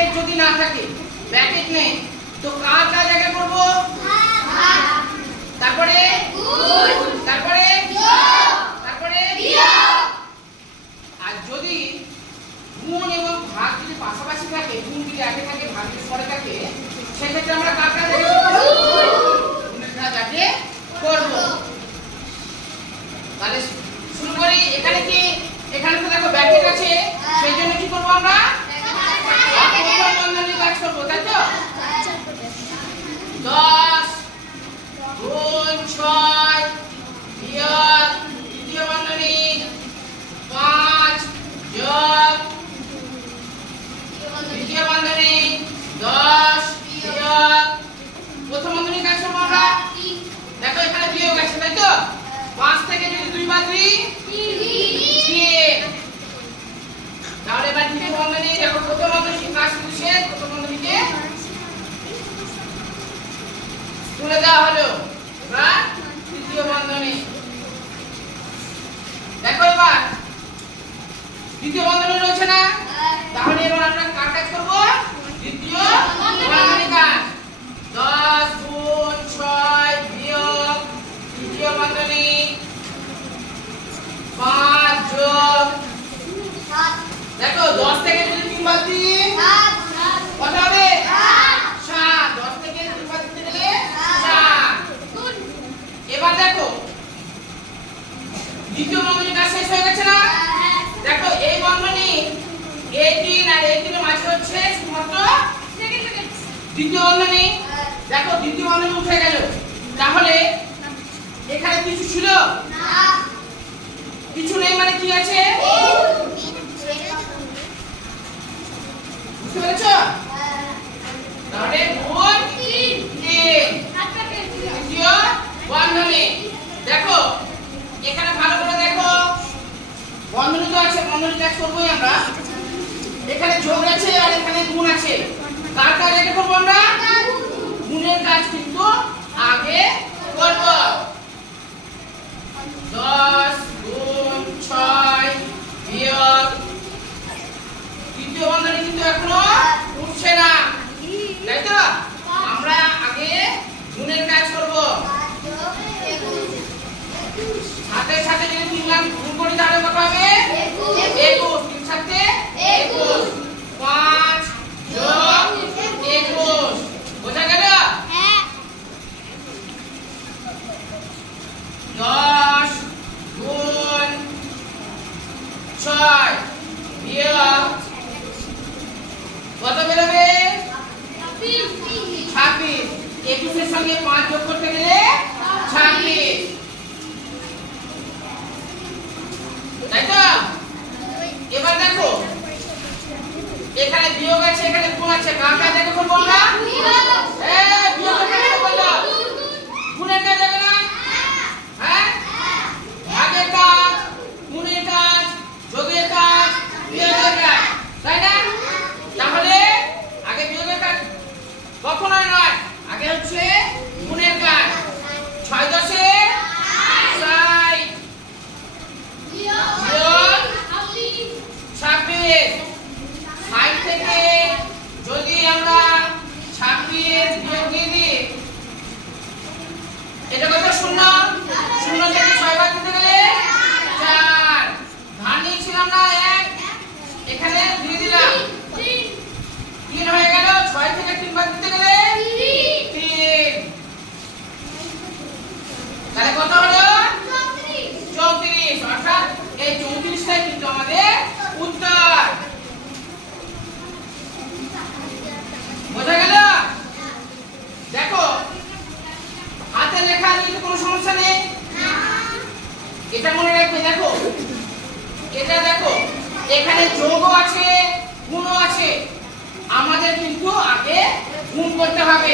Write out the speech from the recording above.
Bracket যদি না থাকে, ব্র্যাকেট নেই, তো কার কার জায়গায় করব? তারপরে তারপরে তারপরে আর যদি গুণ এবং ভাগ যদি পাশাপাশি থাকে, গুণ যদি আগে থাকে ভাগ যদি পরে থাকে, সেক্ষেত্রে আমরা কার কার জায়গায় করব? গুণের কাজ আগে করব। তাহলে শুরু করি। এখানে কি, এখানে তো দেখো ব্র্যাকেট আছে, সেই জন্য কি করব আমরা? প্রথম বন্ধনীর কাজ করব, তাই তো? 10 গুণ 6 বিয়োগ দ্বিতীয় বন্ধনী 5 যোগ দ্বিতীয় বন্ধনী 10 বিয়োগ প্রথম বন্ধনীর কাজ করব আমরা। দেখো এখানে বিয়োগ আছে, তাই তো? 5 থেকে যদি 2 বাদ দিই 3। তাহলে এবার দ্বিতীয় বন্ধনী, দেখো প্রথম বন্ধনীর কাজ শুরু শেষ, প্রথম বন্ধনীকে তুলে দেওয়া হলো। এবার তৃতীয় বন্ধনী, দেখো এবার দ্বিতীয় বন্ধনী রয়েছে না? তাহলে এবার আমরা কার কাজ করব? দ্বিতীয় বন্ধনীর কাজ। 10 গুণ 6 বিয়োগ তৃতীয় বন্ধনী 5 যোগ, দেখো 10 থেকে যদি 3 বাদ দিই কত হবে? 7। 10 থেকে 3 বাদ দিতে গেলে 7। এবার দেখো দ্বিতীয় বন্ধনীর কাজ শেষ হয়ে গেছে না? দেখো এই বন্ধনী A3 আর A3 এর মাঝে হচ্ছে শুধুমাত্র দ্বিতীয় বন্ধনী। দেখো দ্বিতীয় বন্ধনী উঠে গেল। তাহলে এখানে কিছু ছিল না, কিছু নেই, মানে কি আছে? বুঝতে পেরেছো? তাহলে গুণ 3 দ্বিতীয় বন্ধনী। দেখো এখানে ভালো করে দেখো, বন্ধনী তো আছে, বন্ধনী কাজ করবোই আমরা। এখানে যোগ আছে আর এখানে গুণ আছে, কার কাজ আগে করব আমরা? গুণের কাজ কিন্তু আগে করব। 10 গুণ 6 বিয়োগ তৃতীয় বন্ধনী কিন্তু এখনো উঠছে না, তাই তো? আমরা আগে গুণের কাজ করব। সাথে সাথে যদি 3 লাখ গুণ করি তাহলে কত হবে? 21। 3 সাথে 21, 5 যোগ 21, বোঝা গেল? হ্যাঁ। 10 গুণ 6 বিয়োগ কত বেরোবে? 26। 21 এর সঙ্গে 5 যোগ করতে গেলে 26, তাই তো? এবার দেখো এখানে বিয়োগ আছে, এখানে গুণ আছে, কার কাজ আগে করব আমরা? বিয়োগের কাজ করব, গুণের কাজ হবে না? হ্যাঁ, ভাগের কাজ, গুণের কাজ, যোগের কাজ, বিয়োগের কাজ, তাই না? তাহলে আগে বিয়োগের কাজ কখনোই নয়, আগে হচ্ছে গুণের কাজ। 6 10 60 বিয়োগ 26। 60 থেকে যদি আমরা 26 বিয়োগ দিয়ে দিই, এটা কত? 0। 0 থেকে 6 বাদ দিতে গেলে 4। ধার নিয়েছিলাম না 1, এখানে দিয়ে দিলাম 3 হয়ে গেল। 6 থেকে 3 বাদ দিতে গেলে 3। তাহলে কত হলো? 34। অর্থাৎ এই 34টাই কিন্তু আমাদের উত্তর। বোঝা গেল? দেখো হাতে লেখা নিয়ে কোনো সমস্যা নেই, এটা মনে রাখবে। দেখো এটা দেখো এখানে যোগও আছে, গুণও আছে, আমাদের কিন্তু আগে গুণ করতে হবে।